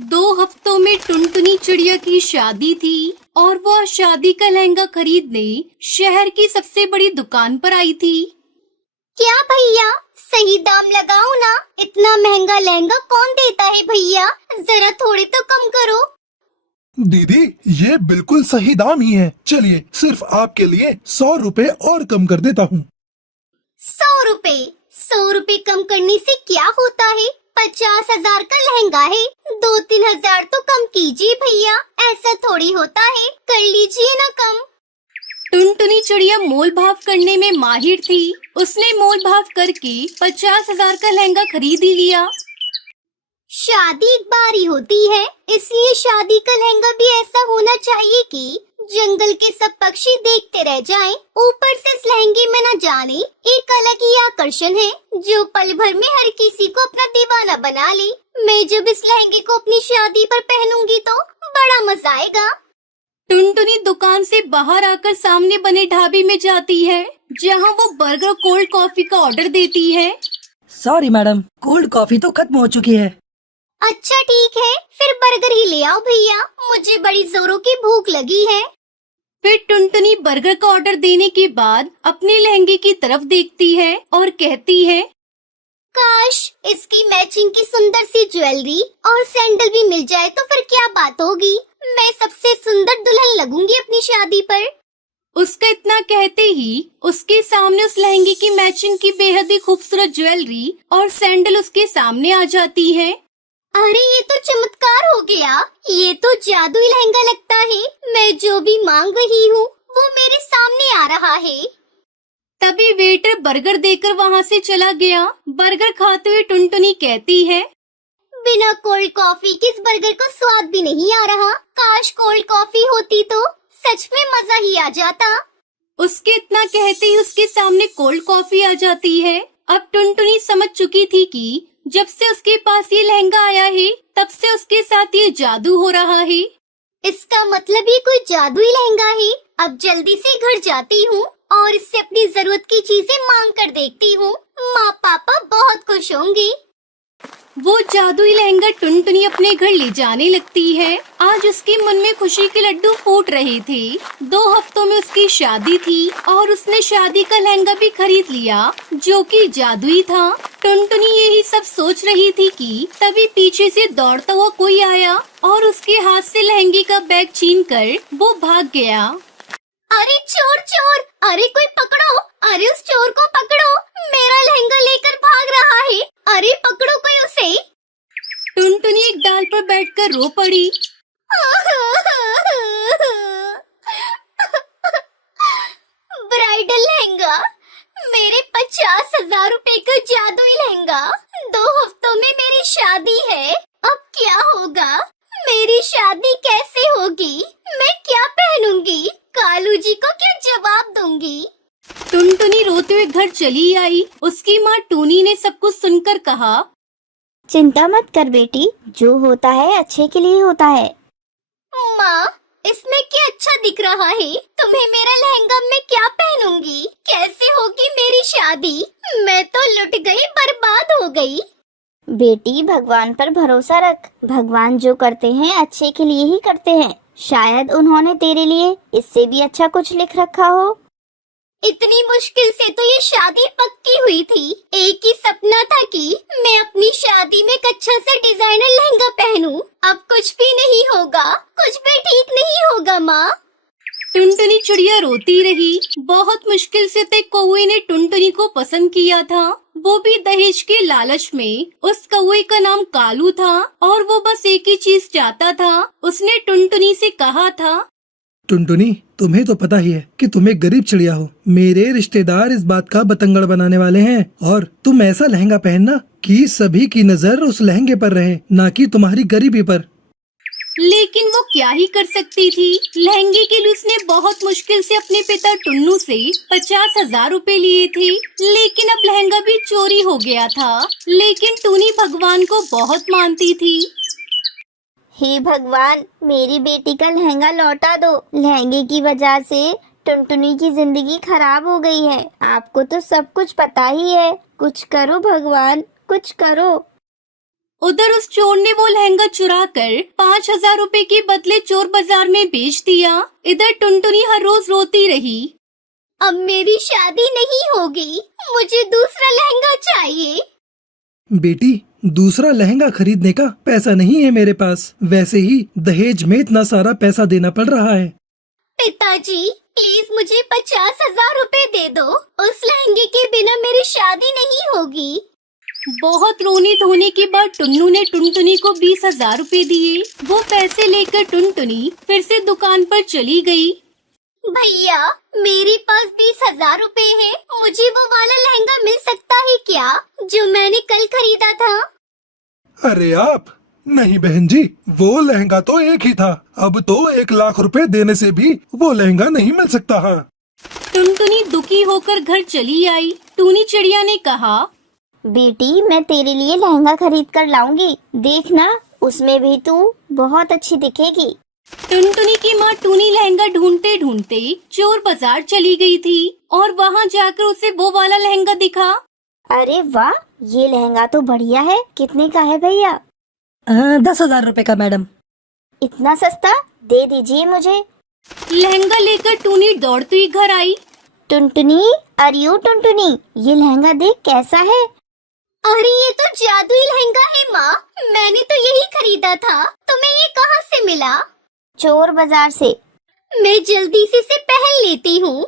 2 हफ्तों में टुनटुनी चिड़िया की शादी थी और वह शादी का लहंगा खरीदने शहर की सबसे बड़ी दुकान पर आई थी। क्या भैया, सही दाम लगाओ ना। इतना महंगा लहंगा कौन देता है भैया, जरा थोड़े तो कम करो। दीदी, ये बिल्कुल सही दाम ही है। चलिए, सिर्फ आपके लिए 100 रुपए और कम कर देता हूँ। 100 रुपए कम करने से क्या होता है? 50,000 का लहंगा है, 2-3 हजार तो कम कीजिए भैया। ऐसा थोड़ी होता है, कर लीजिए ना कम। टुनटुनी चिड़िया मोल भाव करने में माहिर थी। उसने मोल भाव करके 50,000 का लहंगा खरीद ही लिया। शादी एक बार ही होती है, इसलिए शादी का लहंगा भी ऐसा होना चाहिए कि जंगल के सब पक्षी देखते रह जाएं। ऊपर से इस लहंगे में न जाने एक अलग ही आकर्षण है, जो पल भर में हर किसी को अपना दीवाना बना ले। मैं जब इस लहंगे को अपनी शादी पर पहनूंगी तो बड़ा मजा आएगा। टुनटुनी दुकान से बाहर आकर सामने बने ढाबे में जाती है, जहां वो बर्गर कोल्ड कॉफी का ऑर्डर देती है। सॉरी मैडम, कोल्ड कॉफी तो खत्म हो चुकी है। अच्छा ठीक है, फिर बर्गर ही ले आओ भैया, मुझे बड़ी जोरों की भूख लगी है। फिर टुनटुनी बर्गर का ऑर्डर देने के बाद अपने लहंगे की तरफ देखती है और कहती है, काश इसकी मैचिंग की सुंदर सी ज्वेलरी और सैंडल भी मिल जाए तो फिर क्या बात होगी। मैं सबसे सुंदर दुल्हन लगूंगी अपनी शादी पर। उसका इतना कहते ही उसके सामने उस लहंगे की मैचिंग की बेहद ही खूबसूरत ज्वेलरी और सैंडल उसके सामने आ जाती है। अरे ये तो चमत्कार हो गया, ये तो जादुई लहंगा लगता है। मैं जो भी मांग रही हूँ वो मेरे सामने आ रहा है। तभी वेटर बर्गर देकर वहाँ से चला गया। बर्गर खाते हुए टुनटुनी कहती है, बिना कोल्ड कॉफी के इस बर्गर को स्वाद भी नहीं आ रहा। काश कोल्ड कॉफी होती तो सच में मजा ही आ जाता। उसके इतना कहते ही उसके सामने कोल्ड कॉफी आ जाती है। अब टुनटुनी समझ चुकी थी कि जब से उसके पास ये लहंगा आया है, तब से उसके साथ ये जादू हो रहा है। इसका मतलब ये कोई जादुई लहंगा है। अब जल्दी से घर जाती हूँ और इससे अपनी जरूरत की चीजें मांग कर देखती हूँ। माँ पापा बहुत खुश होंगे। वो जादुई लहंगा टुनटुनी अपने घर ले जाने लगती है। आज उसके मन में खुशी के लड्डू फूट रहे थे। 2 हफ्तों में उसकी शादी थी और उसने शादी का लहंगा भी खरीद लिया, जो कि जादुई था। टुनटुनी यही सब सोच रही थी कि तभी पीछे से दौड़ता हुआ कोई आया और उसके हाथ से लहंगे का बैग छीनकर वो भाग गया। अरे चोर चोर, अरे कोई पकड़ो, अरे उस चोर को पकड़ो, मेरा लहंगा लेकर भाग रहा है। अरे पकड़ो कोई उसे। टुनटुनी एक डाल पर बैठकर रो पड़ी। ब्राइडल लहंगा, मेरे 50,000 रुपए का जादुई लहंगा। 2 हफ्तों में मेरी शादी है, अब क्या होगा? मेरी शादी कैसे होगी? मैं क्या पहनूंगी? कालू जी को क्या जवाब दूंगी? टुनटुनी रोते हुए घर चली आई। उसकी माँ टूनी ने सब कुछ सुनकर कहा, चिंता मत कर बेटी, जो होता है अच्छे के लिए होता है। माँ, इसमें क्या अच्छा दिख रहा है? तुम्हें मेरा लहंगा मैं क्या पहनूंगी? कैसे होगी मेरी शादी? मैं तो लुट गई, बर्बाद हो गई। बेटी, भगवान पर भरोसा रख। भगवान जो करते हैं अच्छे के लिए ही करते हैं। शायद उन्होंने तेरे लिए इससे भी अच्छा कुछ लिख रखा हो। इतनी मुश्किल से तो ये शादी पक्की हुई थी। एक ही सपना था कि मैं अपनी शादी में एक अच्छा सा डिजाइनर लहंगा पहनूं। अब कुछ भी नहीं होगा, कुछ भी ठीक नहीं होगा। माँ, टुनटुनी चिड़िया रोती रही। बहुत मुश्किल से तक कौवे ने टुनटुनी को पसंद किया था, वो भी दहेज के लालच में। उस कौवे का नाम कालू था और वो बस एक ही चीज चाहता था। उसने टुनटुनी से कहा था, टुनटुनी, तुम्हें तो पता ही है कि तुम एक गरीब चिड़िया हो। मेरे रिश्तेदार इस बात का बतंगड़ बनाने वाले हैं और तुम ऐसा लहंगा पहनना कि सभी की नजर उस लहंगे पर रहे, ना कि तुम्हारी गरीबी पर। लेकिन वो क्या ही कर सकती थी। लहंगे के लिए उसने बहुत मुश्किल से अपने पिता टुन्नू से 50,000 रुपए लिए थे, लेकिन अब लहंगा भी चोरी हो गया था। लेकिन टूनी भगवान को बहुत मानती थी। हे भगवान, मेरी बेटी का लहंगा लौटा दो। लहंगे की वजह से टुनटुनी की जिंदगी खराब हो गई है। आपको तो सब कुछ पता ही है। कुछ करो भगवान, कुछ करो। उधर उस चोर ने वो लहंगा चुरा कर 5,000 रुपए के बदले चोर बाजार में बेच दिया। इधर टुनटुनी हर रोज रोती रही। अब मेरी शादी नहीं होगी, मुझे दूसरा लहंगा चाहिए। बेटी, दूसरा लहंगा खरीदने का पैसा नहीं है मेरे पास। वैसे ही दहेज में इतना सारा पैसा देना पड़ रहा है। पिताजी, प्लीज मुझे 50,000 रुपए दे दो। उस लहंगे के बिना मेरी शादी नहीं होगी। बहुत रोने धोने के बाद टुन्नू ने टुनटुनी को 20,000 रुपए दिए। वो पैसे लेकर टुनटुनी फिर से दुकान पर चली गई। भैया, मेरे पास 20,000 रुपए है। मुझे वो वाला लहंगा मिल सकता है क्या, जो मैंने कल खरीदा था? अरे आप नहीं बहन जी, वो लहंगा तो एक ही था। अब तो 1,00,000 रुपए देने से भी वो लहंगा नहीं मिल सकता है। टुनटुनी दुखी होकर घर चली आई। टूनी चिड़िया ने कहा, बेटी मैं तेरे लिए लहंगा खरीद कर लाऊंगी, देखना उसमें भी तू बहुत अच्छी दिखेगी। टुनटुनी की माँ टूनी लहंगा ढूंढते ढूंढते चोर बाजार चली गई थी और वहाँ जाकर उसे वो वाला लहंगा दिखा। अरे वाह, ये लहंगा तो बढ़िया है। कितने का है भैया? 10,000 रुपए का मैडम। इतना सस्ता? दे दीजिए मुझे। लहंगा लेकर टूनी दौड़ती घर आई। टुनटुनी, अरे ओ टुनटुनी, ये लहंगा देख कैसा है। अरे ये तो जादुई लहंगा है माँ, मैंने तो यही खरीदा था। तुम्हें ये कहाँ से मिला? चोर बाजार से। मैं जल्दी से इसे पहन लेती हूँ।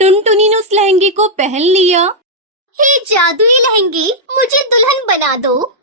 टुनटुनी ने उस लहंगे को पहन लिया हे जादुई लहंगे, मुझे दुल्हन बना दो।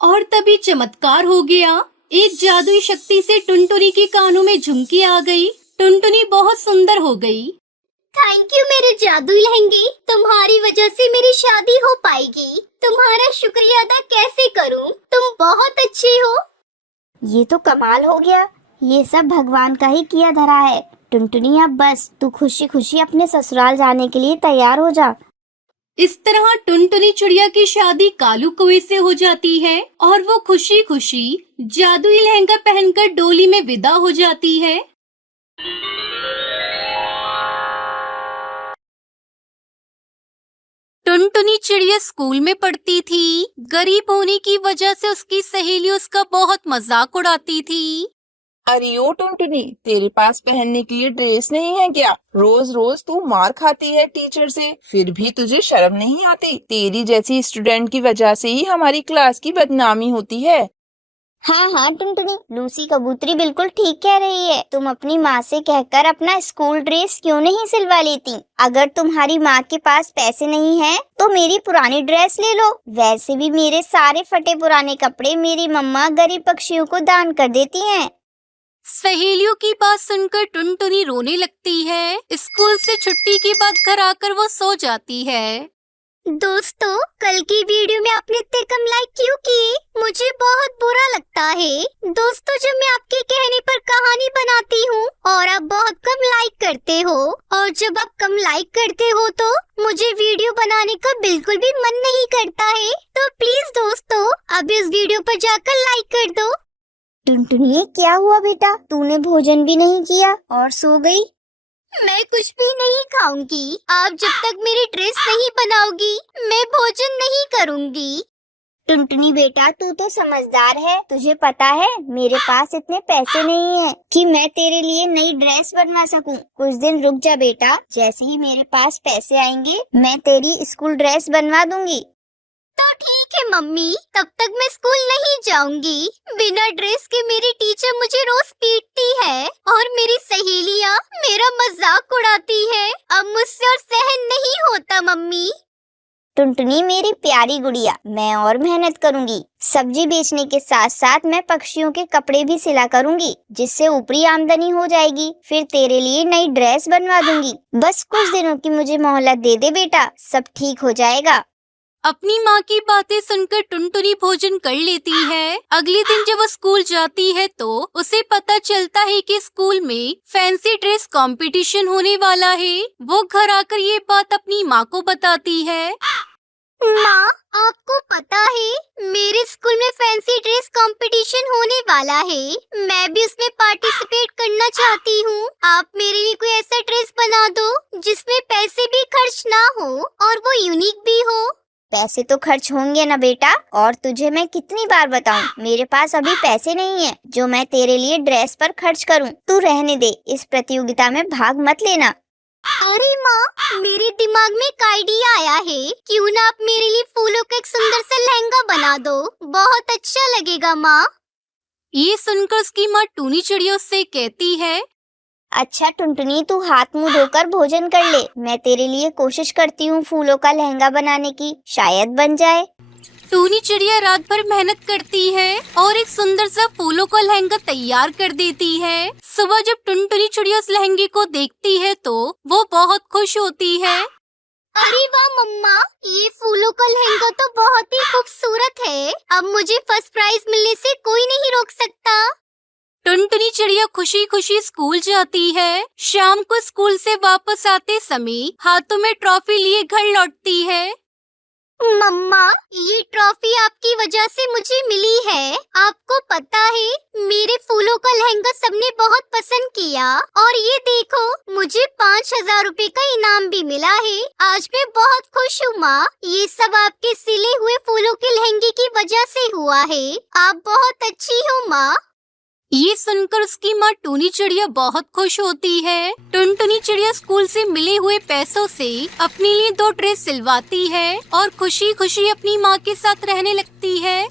और तभी चमत्कार हो गया। एक जादुई शक्ति से टुनटुनी के कानों में झुमकी आ गई। टुनटुनी बहुत सुंदर हो गई। थैंक यू मेरे जादुई लहंगे, तुम्हारी वजह से मेरी शादी हो पाएगी। तुम्हारा शुक्रिया अदा कैसे करूं? तुम बहुत अच्छे हो। ये तो कमाल हो गया। ये सब भगवान का ही किया धरा है। टुनटुनी अब बस तू खुशी खुशी अपने ससुराल जाने के लिए तैयार हो जा। इस तरह टुनटुनी चिड़िया की शादी कालू कौवे से हो जाती है और वो खुशी खुशी जादुई लहंगा पहनकर डोली में विदा हो जाती है। टुनटुनी चिड़िया स्कूल में पढ़ती थी। गरीब होने की वजह से उसकी सहेली उसका बहुत मजाक उड़ाती थी। अरे ओ टुनटुनी, तेरे पास पहनने के लिए ड्रेस नहीं है क्या? रोज रोज तू मार खाती है टीचर से, फिर भी तुझे शर्म नहीं आती? तेरी जैसी स्टूडेंट की वजह से ही हमारी क्लास की बदनामी होती है। हाँ हाँ टुनटुनी, लूसी कबूतरी बिल्कुल ठीक कह रही है। तुम अपनी माँ से कहकर अपना स्कूल ड्रेस क्यों नहीं सिलवा लेती? अगर तुम्हारी माँ के पास पैसे नहीं हैं, तो मेरी पुरानी ड्रेस ले लो। वैसे भी मेरे सारे फटे पुराने कपड़े मेरी मम्मा गरीब पक्षियों को दान कर देती हैं। सहेलियों की बात सुनकर टुनटुनी रोने लगती है। स्कूल से छुट्टी के बाद घर आकर वो सो जाती है। दोस्तों, कल की वीडियो में आपने इतने कम लाइक क्यों किए? मुझे बहुत बुरा लगता है। दोस्तों, जब मैं आपके कहने पर कहानी बनाती हूँ और आप बहुत कम लाइक करते हो, और जब आप कम लाइक करते हो तो मुझे वीडियो बनाने का बिल्कुल भी मन नहीं करता है। तो प्लीज दोस्तों, अभी इस वीडियो पर जाकर लाइक कर दो। टुनटुनी, क्या हुआ बेटा? तूने भोजन भी नहीं किया और सो गई? मैं कुछ भी नहीं खाऊंगी। आप जब तक मेरी ड्रेस नहीं बनाओगी, मैं भोजन नहीं करूंगी। टुनटुनी बेटा, तू तो समझदार है। तुझे पता है मेरे पास इतने पैसे नहीं है कि मैं तेरे लिए नई ड्रेस बनवा सकूं। कुछ दिन रुक जा बेटा, जैसे ही मेरे पास पैसे आएंगे मैं तेरी स्कूल ड्रेस बनवा दूंगी। तो ठीक है मम्मी, तब तक मैं स्कूल नहीं जाऊंगी। बिना ड्रेस के मेरी टीचर मुझे रोज पीटती है और मेरी सहेलियाँ मेरा मजाक उड़ाती है। अब मुझसे और सहन नहीं होता मम्मी। टुनटुनी मेरी प्यारी गुड़िया, मैं और मेहनत करूंगी। सब्जी बेचने के साथ साथ मैं पक्षियों के कपड़े भी सिला करूंगी, जिससे ऊपरी आमदनी हो जाएगी। फिर तेरे लिए नई ड्रेस बनवा दूंगी। बस कुछ दिनों की मुझे मोहलत दे दे बेटा, सब ठीक हो जाएगा। अपनी माँ की बातें सुनकर टुनटुनी भोजन कर लेती है। अगले दिन जब वो स्कूल जाती है तो उसे पता चलता है कि स्कूल में फैंसी ड्रेस कंपटीशन होने वाला है। वो घर आकर ये बात अपनी माँ को बताती है। माँ, आपको पता है मेरे स्कूल में फैंसी ड्रेस कंपटीशन होने वाला है। मैं भी उसमें पार्टिसिपेट करना चाहती हूँ। आप मेरे लिए कोई ऐसा ड्रेस बना दो जिसमें पैसे भी खर्च ना हो और वो यूनिक भी हो। पैसे तो खर्च होंगे ना बेटा। और तुझे मैं कितनी बार बताऊं, मेरे पास अभी पैसे नहीं है जो मैं तेरे लिए ड्रेस पर खर्च करूं। तू रहने दे, इस प्रतियोगिता में भाग मत लेना। अरे माँ, मेरे दिमाग में एक आइडिया आया है। क्यों ना आप मेरे लिए फूलों का एक सुंदर सा लहंगा बना दो, बहुत अच्छा लगेगा माँ। ये सुनकर उसकी माँ टूनी चिड़िया उससे कहती है, अच्छा टुनटुनी, तू हाथ मुंह धोकर भोजन कर ले। मैं तेरे लिए कोशिश करती हूँ फूलों का लहंगा बनाने की, शायद बन जाए। टूनी चिड़िया रात भर मेहनत करती है और एक सुंदर सा फूलों का लहंगा तैयार कर देती है। सुबह जब टुनटुनी चिड़िया उस लहंगे को देखती है तो वो बहुत खुश होती है। अरे वाह मम्मा, ये फूलों का लहंगा तो बहुत ही खूबसूरत है। अब मुझे फर्स्ट प्राइज मिलने से कोई नहीं रोक सकता। टुनटुनी चिड़िया खुशी खुशी स्कूल जाती है। शाम को स्कूल से वापस आते समय हाथों में ट्रॉफी लिए घर लौटती है। मम्मा, ये ट्रॉफी आपकी वजह से मुझे मिली है। आपको पता है, मेरे फूलों का लहंगा सबने बहुत पसंद किया और ये देखो, मुझे 5,000 रुपए का इनाम भी मिला है। आज मैं बहुत खुश हूँ माँ। ये सब आपके सिले हुए फूलों के लहंगे की वजह से हुआ है। आप बहुत अच्छी हो माँ। ये सुनकर उसकी माँ टूनी चिड़िया बहुत खुश होती है। टुनटुनी चिड़िया स्कूल से मिले हुए पैसों से अपने लिए 2 ड्रेस सिलवाती है और खुशी खुशी अपनी माँ के साथ रहने लगती है।